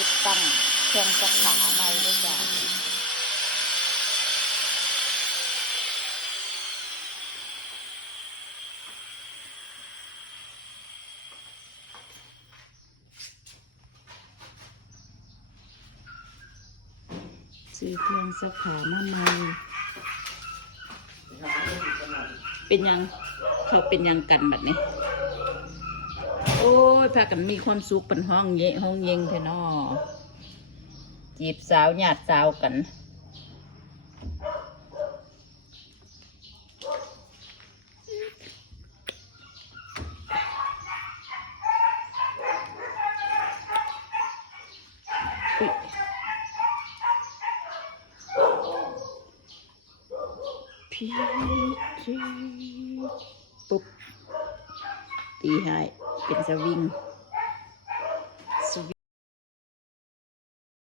ติดตั้งเครื่องซักผ้าใหม่ด้วยจ้ะซื้อเครื่องซักผ้ามาใหม่เป็นยังเขาเป็นยังกันแบบนี้โอ้ยพากันมีความสุขเป็นห้องเย่ห้องเย็งเทนอจีบสาวหยาดสาวกันพี่จีปุ๊บตีให้เป็นสวิง